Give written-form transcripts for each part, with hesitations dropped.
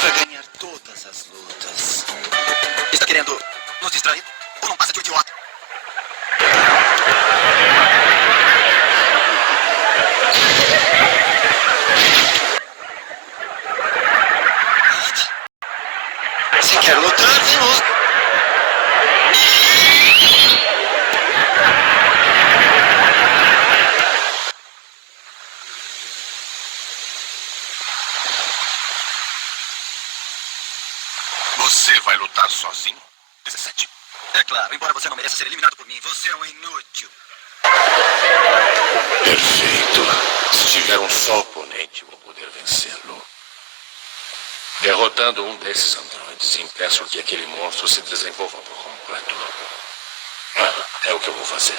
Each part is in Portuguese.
pra ganhar todas as lutas. Está querendo nos distrair? Ou não passa de um idiota? Se quer lutar, vamos. Você vai lutar sozinho? 17. É claro, embora você não mereça ser eliminado por mim, você é um inútil. Perfeito. Se tiver um só oponente, vou poder vencê-lo. Derrotando um desses androides, impeço que aquele monstro se desenvolva por completo. É o que eu vou fazer.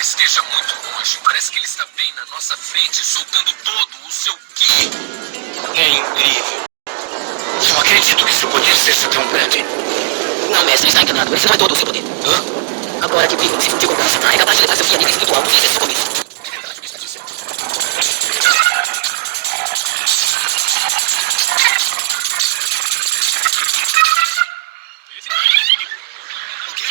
Esteja muito longe. Parece que ele está bem na nossa frente, soltando todo o seu ki. É incrível. Não acredito que seu poder seja tão grande. Não, mestre, está enganado. Ele faz todo o seu poder. Hã? Agora que o Pico se fundiu com o Samurai, é capaz de levar seu ki a níveis muito altos e isso é só começo. É verdade o que está dizendo. O quê?